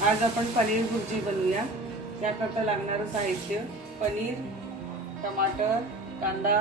आज आपण पनीर भुर्जी बनवूया। त्याकरता लागणारं साहित्य पनीर, टमाटर, कांदा,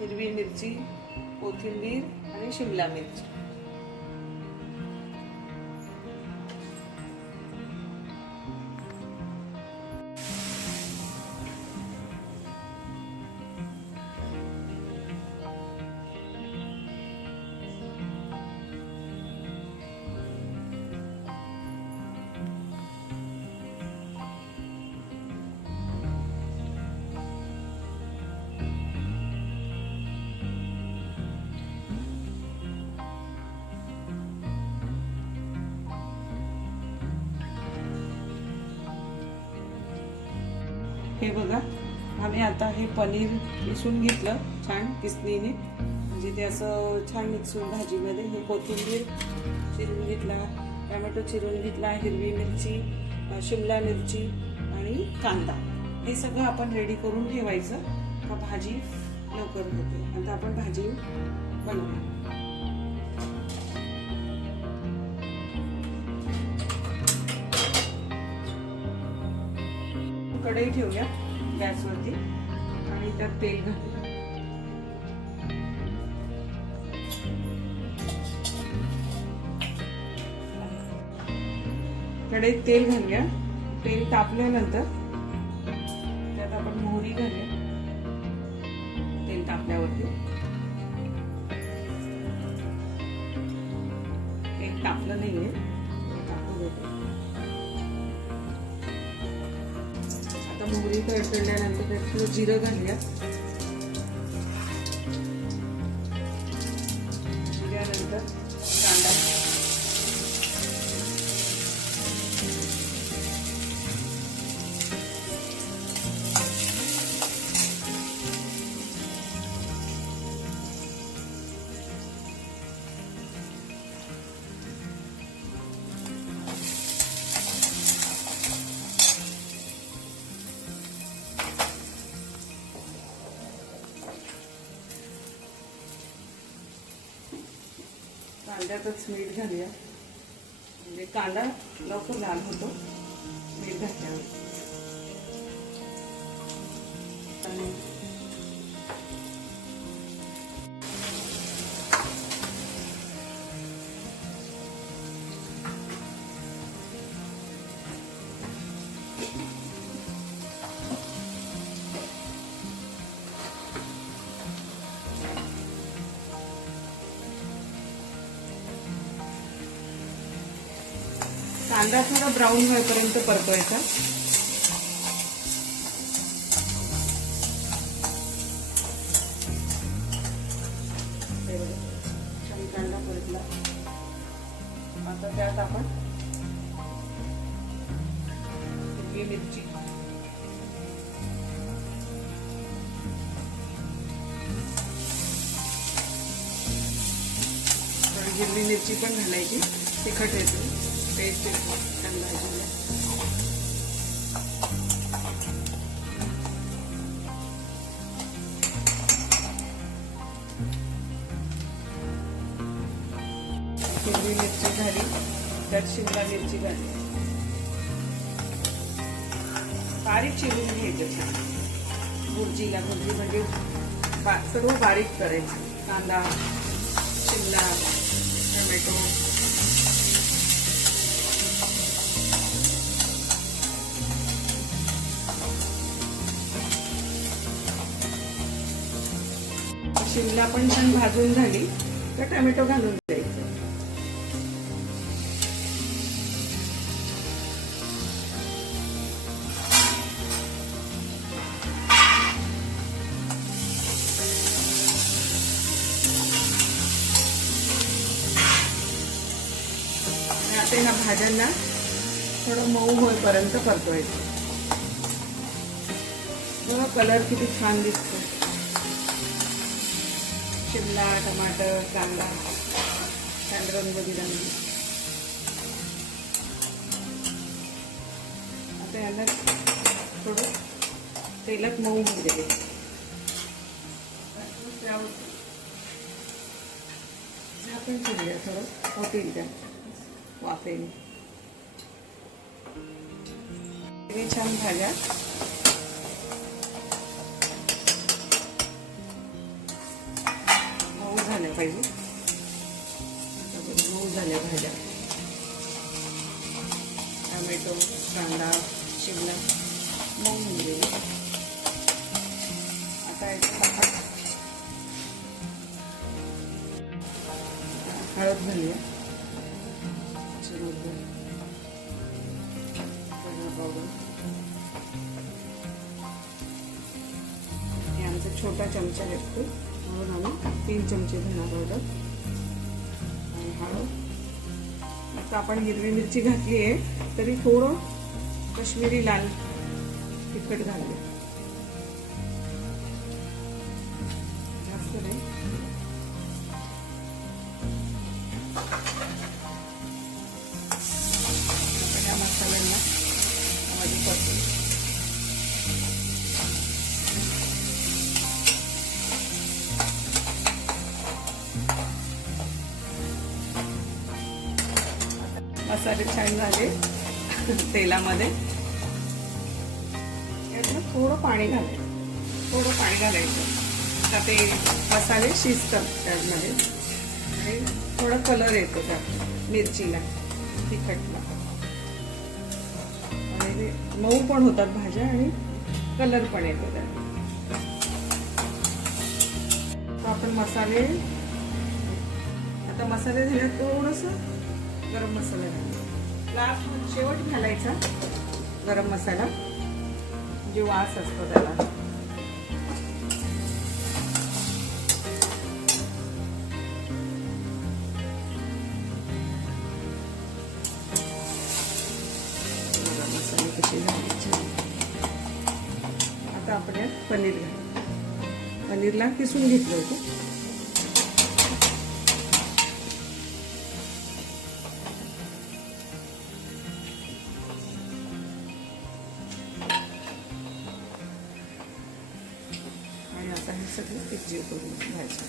हिरवी मिरची, कोथिंबीर आणि शिमला मिरची। हे बघा, आम्ही आता हे पनीर किसून घेतलं छान किसणीने, म्हणजे ते असं छान मिक्स होऊन भाजीमध्ये। हे कोथिंबीर चिरून घेतला, टोमॅटो चिरून घेतला, हिरवी मिरची, शिमला मिरची आणि कांदा, हे सगळं आपण रेडी करून ठेवायचं का भाजी लवकर होते। आता आपण भाजी बनवूया। कढई ठेवूया गॅसवरती आणि त्यात तेल घालूया। कढईत तेल घालूया। तेल तापल्यानंतर त्यात आपण मोहरी घालूया। तेल तापल्यावरती तेल तापलं नाहीये, टाकू देते। मोहरी तडतडल्यानंतर त्यात थोडं जिरं घालूया। जिऱ्यानंतर कांदा, कांद्यातच मीठ घालूया, म्हणजे कांदा लवकर लाल होतो मीठ घातल्यावर। कांदा थोडा ब्राऊन होईपर्यंत परतवायचा। छान कांदा परतला। आता त्यात आपण हिरवी मिरची, हिरवी मिरची पण घालायची, तिखट येते टेस्ट येतो छान भाजीला। हिरवी मिरची झाली, त्यात शिमला मिरची घातली, बारीक चिरून घ्यायचं छान भुर्जीला। भुर्जी म्हणजे सर्व बारीक करायचं, कांदा, शिमला, टोमॅटो, शिमला पण छान भाजून झाली तर टोमॅटो घालून द्यायचं। आता ह्या भाज्यांना थोडं मऊ होईपर्यंत परतवायचं। बघा कलर किती छान दिसतो, शिमला, टमाटर, कांदा छान रंग दिला। आता याला थोडं तेलात मऊ होऊ दे, झाकण ठेवूया, थोडं होतील त्या वाफेने। हे छान भाज्या मऊ झाल्या पाहिजे. मऊ झाल्या भाज्या. टोमॅटो, कांदा, शिमला मऊ होऊन गेले. आता हळद घालूया. पावडर हे आमचा छोटा चमचा लागतो म्हणून आम्ही 3 चमचे धना पावडर आणि हळद. आता आपण हिरवी मिरची घातली आहे तरी थोडं काश्मीरी लाल तिखट घालूया. जास्त नाही. या मसाल्यांना मध्ये परतून मसाले छान झाले तेलामध्ये. यातनं थोडं पाणी घालायचं. तर ते मसाले शिजतात त्यामध्ये आणि थोडा कलर येतो त्यात मिरचीला, तिखटला आणि मऊ पण होतात भाज्या आणि कलर पण येतो त्यात. आपण मसाले आता मसाले झाले. थोडंसं गरम मसाला लास्ट शेवट घालायचा. गरम मसाला म्हणजे वास असतो त्याला. मसाले कसे घालायचे. आता आपण यात पनीर घालू. पनीरला किसून घेतलं होतं. आता हे सगळं एकजीव करून घ्यायचं.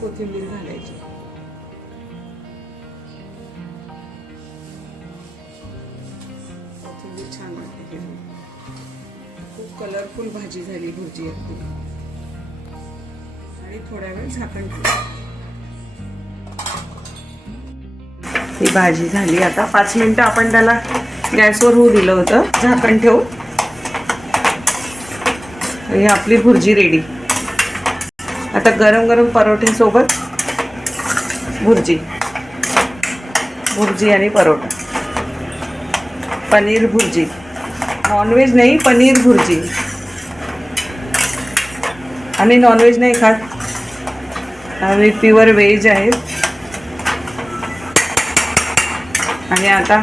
कोथिंबीर घालायची. कोथिंबीर छान वाटते. खूप कलरफुल भाजी झाली भुर्जी अगदी. आणि थोड्या वेळ झाकण ठेवू. ही भाजी झाली. आता 5 मिनिटं आपण त्याला गॅसवर होऊ दिलं होतं. झाकण ठेवू. ही आपली भुर्जी रेडी. आता गरम गरम परोठे सोबत भुर्जी आणि परोठा. पनीर भुर्जी. नॉनव्हेज नाही, पनीर भुर्जी. आम्ही नॉनव्हेज नाही खात. आम्ही प्युअर व्हेज आहे. आणि आता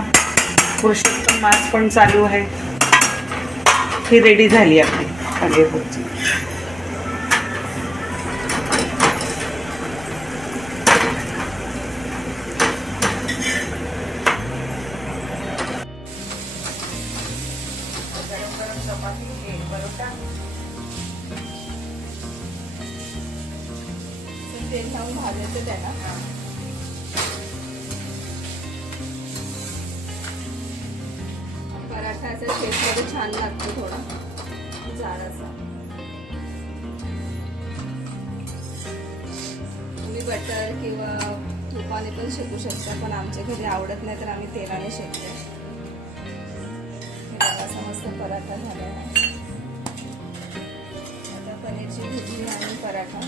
पुरुषोत्तम मास पण चालू आहे. ही रेडी झाली आपली पनीर भुर्जी. तेल लावून भाजायचं त्याला. पराठा असा शेपमध्ये छान लागतो. थोडा जाड असा. तुम्ही बटर किंवा तुपाने पण शेकू शकता, पण आमच्या घरी आवडत नाही तर आम्ही तेलाने शेकतो. असा मस्त पराठा झाला. आता पनीरची भुर्जी आणि पराठा